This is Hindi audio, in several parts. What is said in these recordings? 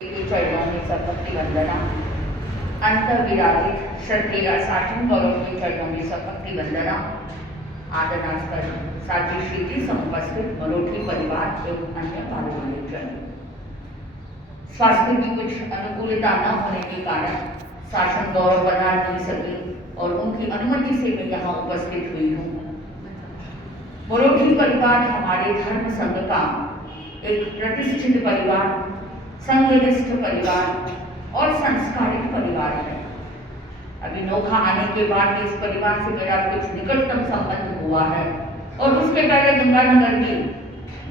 के चरणों में सपत्ति वंदना अंतर विराजित श्रद्धेय साठन गौरव के चरणों में सपत्ति वंदना आदरास्पद साथी श्रीजी समुपस्थित मरोठी परिवार एवं अन्य पारिवारिक जन। स्वास्थ्य की कुछ अनुकूलता न होने के कारण शासन गौरव बना नहीं सकी और उनकी अनुमति से मैं यहाँ उपस्थित हुई हूँ। मरोठी परिवार हमारे धर्म संघ का एक प्रतिष्ठित परिवार, संघनिष्ठ परिवार और संस्कारित परिवार है। अभी नोखा आने के बाद इस परिवार से मेरा कुछ निकटतम संबंध हुआ है और उसके पहले गंगानगर में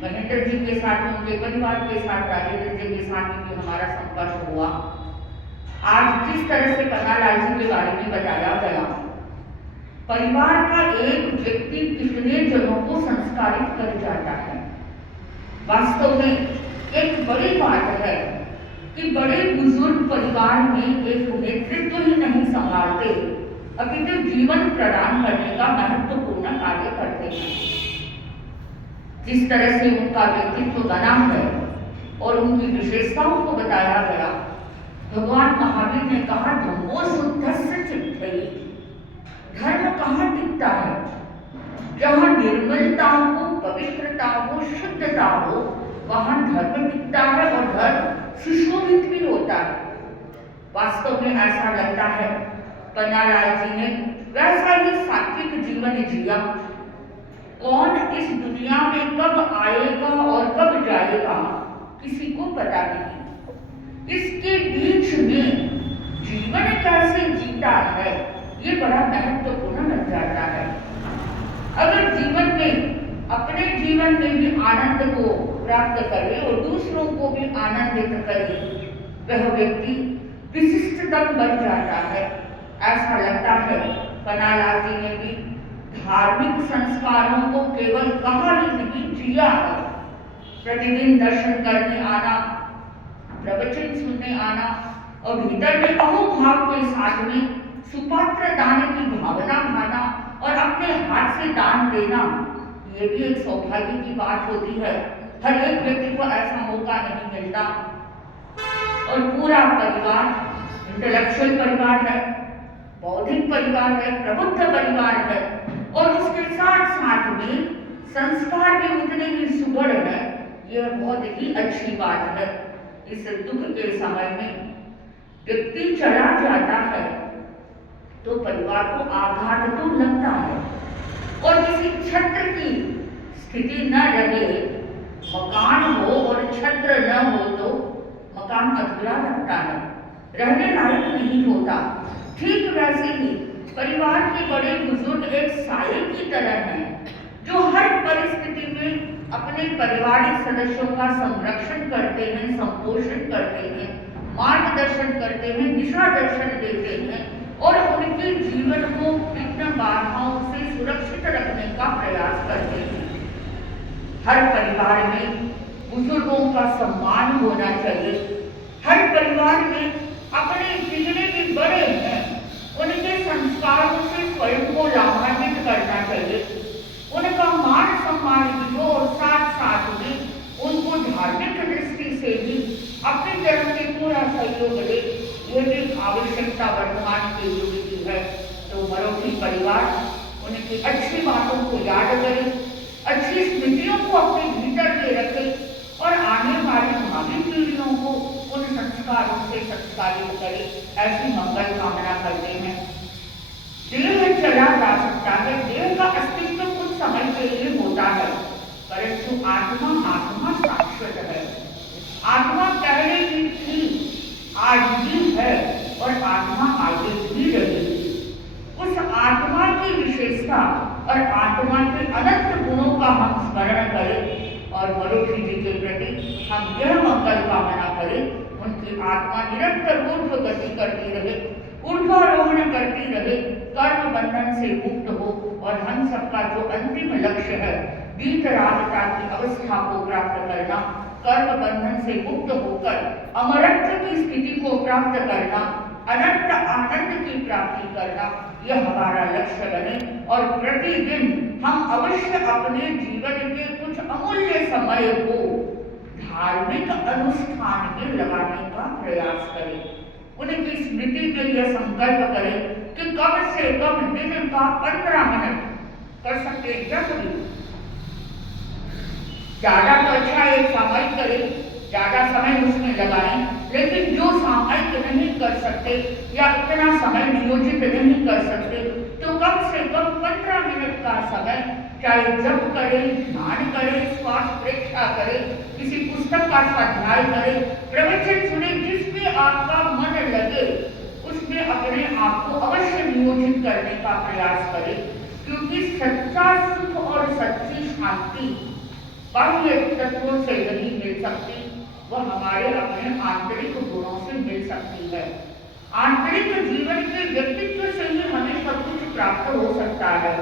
महेंद्र जी के साथ, उनके परिवार के साथ, राजेंद्र जी के साथ भी हमारा संपर्क हुआ। आज जिस तरह से पन्नालाल जी के बारे में बताया गया, परिवार का एक व्यक्ति कितने जनों को संस्कारित कर जाता है। वास्तव में एक बड़ी बात है कि बड़े बुजुर्ग परिवार में एक नेतृत्व ही नहीं संभालते, अपितु जीवन प्रदान करने का महत्वपूर्ण कार्य करते हैं। जिस तरह से उनका व्यक्तित्व बना है और उनकी विशेषताओं को बताया गया, भगवान महावीर ने कहा धम्मो शुद्धस्य चित्तये। धर्म कहाँ टिकता है? जहाँ निर्मलता हो, पवित्रता हो, शुद्धता हो, वहाँ धर्म टिकता है और धर्म सुशोभित भी होता है। वास्तव में ऐसा लगता है पन्नालाल जी ने वैसा ही सात्विक जीवन जिया। कौन इस दुनिया में कब आएगा और कब जाएगा किसी को पता नहीं। इसके बीच में जीवन कैसे जीता है ये बड़ा महत्वपूर्ण बन जाता है। अगर जीवन में अपने जीवन में भी आनंद को प्राप्त करे और दूसरों को भी आनंदित करे, वह व्यक्ति विशिष्टतम बन जाता है। ऐसा लगता है पन्नालाल जी ने भी धार्मिक संस्कारों को केवल कहा ही नहीं, जिया है। प्रतिदिन दर्शन करने आना, प्रवचन सुनने आना और भीतर में अहोभाव के साथ में सुपात्र दान की भावना भाना और अपने हाथ से दान देना, ये भी एक सौभाग्य की बात होती है। हर एक व्यक्ति को ऐसा मौका नहीं मिलता। और पूरा परिवार इंटेलेक्चुअल परिवार है, बौद्धिक परिवार है, प्रबुद्ध परिवार है और उसके साथ साथ में संस्कार भी उतने ही सुदृढ़ है। यह बहुत ही अच्छी बात है। इस दुख के समय में व्यक्ति चला जाता है तो परिवार को आघात तो लगता है और किसी छत्र की स्थिति न रहे, मकान हो और छत्र न हो तो मकान अधूरा लगता है, रहने लायक नहीं होता। ठीक वैसे ही परिवार के बड़े बुजुर्ग एक साये की तरह हैं जो हर परिस्थिति में अपने पारिवारिक सदस्यों का संरक्षण करते हैं, संपोषण करते हैं, मार्गदर्शन करते हैं, दिशा दर्शन देते हैं और उनके जीवन को विघ्न बाधाओं से सुरक्षित रखने का प्रयास करते हैं। हर परिवार में बुजुर्गों का सम्मान होना चाहिए। हर परिवार में अपने जितने भी बड़े हैं उनके संस्कारों से स्वयं को लाभान्वित करना चाहिए। उनका मान सम्मान भी हो और साथ साथ में उनको धार्मिक दृष्टि से भी अपनी तरफ से पूरा सहयोग दे, यह भी आवश्यकता वर्तमान के युग की है। तो मरोठी परिवार उनकी अच्छी बातों को याद करे, अच्छी स्मृतियों को अपने भीतर के रखे और आने वाली भावी पीढ़ियों को उन संस्कारों से संस्कारित करे, ऐसी मंगल कामना करते हैं। देह चला जा सकता है, देह का अस्तित्व कुछ समय के लिए होता है, परंतु आत्मा शाश्वत है। आत्मा पहले भी थी, आज भी है और आत्मा आगे भी रहेगी। उस आत्मा की विशेषता और आत्मा के अनंत गुणों का हम स्मरण करें और मरोठी जी के प्रति हम यह मंगल कामना करें उनकी आत्मा निरंतर ऊर्ध्व गति करती रहे, ऊर्ध्वारोहण करती रहे, कर्म बंधन से मुक्त हो और हम सबका जो अंतिम लक्ष्य है वीतरागता की अवस्था को प्राप्त करना, कर्म बंधन से मुक्त होकर अमरत्व की स्थिति को प्राप्त करना, अनंत आनंद की प्राप्ति करना, यह हमारा लक्ष्य बने और प्रतिदिन हम अवश्य अपने जीवन के कुछ अमूल्य समय को धार्मिक अनुष्ठान में लगाने का प्रयास करें। उनकी स्मृति में यह संकल्प करें कि कम से कम दिन का 15 मिनट कर सकते हैं, क्या करें, ज्यादा तो अच्छा एक सामयिक करें, ज्यादा समय उसमें लगाएं, लेकिन जो सामयिक नहीं कर सकते या इतना समय नियोजित नहीं कर सकते तो कम से कम 15 मिनट का समय, चाहे जप करें, ध्यान करें, श्वास प्रेक्षा करें, किसी पुस्तक का स्वाध्याय करें, प्रवचन सुने, जिसमें आपका मन लगे उसमें अपने आप को अवश्य नियोजित करने का प्रयास करें, क्योंकि सच्चा सुख और सच्ची शांति बाह्य तत्वों से नहीं मिल सकती, वह हमारे अपने आंतरिक गुणों से मिल सकती है। आंतरिक जीवन के व्यक्तित्व से ही हमें सब कुछ प्राप्त हो सकता है।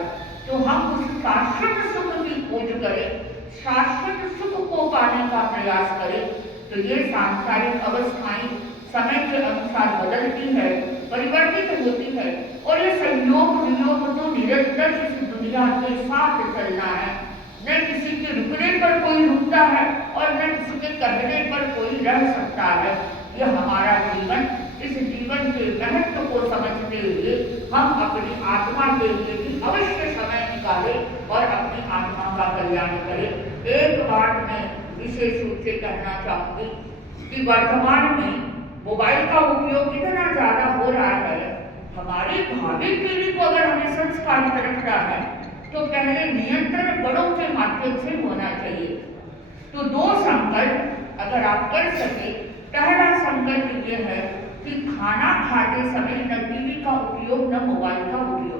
तो हम उस शाश्वत सुख की खोज करें, शाश्वत सुख को पाने का प्रयास करें। तो ये सांसारिक अवस्थाएं समय के अनुसार बदलती है, परिवर्तित होती है, और ये संयोग वियोग तो निरंतर इस दुनिया के साथ चलना है। न किसी के रुकने पर कोई रुकता है और न किसी के कहने पर कोई रह सकता है। यह हमारा जीवन, इस जीवन के महत्व को समझते हुए हम अपनी आत्मा के लिए भी अवश्य समय निकालें और अपनी आत्मा का कल्याण करें। एक बात मैं विशेष रूप से कहना चाहूंगी कि वर्तमान में मोबाइल का उपयोग इतना ज्यादा हो रहा है, हमारी भावी पीढ़ी को अगर हमें संस्कारित रखना है तो पहले नियंत्रण बड़ों के माध्यम से होना चाहिए। तो 2 संकल्प अगर आप कर सके, पहला संकल्प यह है कि खाना खाते समय न टीवी का उपयोग, न मोबाइल का उपयोग।